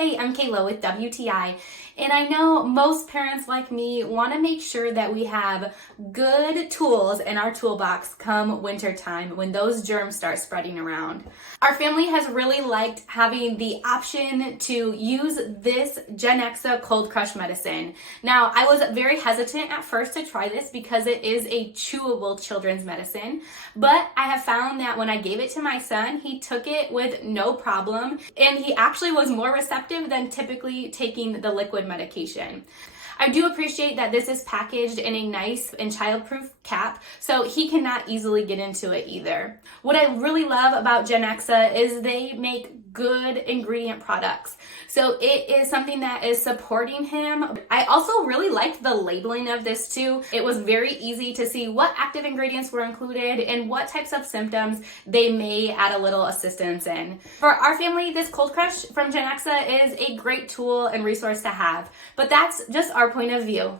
Hey, I'm Kayla with WTI, and I know most parents like me want to make sure that we have good tools in our toolbox come wintertime when those germs start spreading around. Our family has really liked having the option to use this Genexa Cold Crush medicine. Now, I was very hesitant at first to try this because it is a chewable children's medicine, but I have found that when I gave it to my son, he took it with no problem, and he actually was more receptive than typically taking the liquid medication. I do appreciate that this is packaged in a nice and childproof cap, so he cannot easily get into it either. What I really love about Genexa is they make good ingredient products. So it is something that is supporting him. I also really liked the labeling of this too. It was very easy to see what active ingredients were included and what types of symptoms they may add a little assistance in. For our family, this Cold Crush from Genexa is a great tool and resource to have, but that's just our point of view.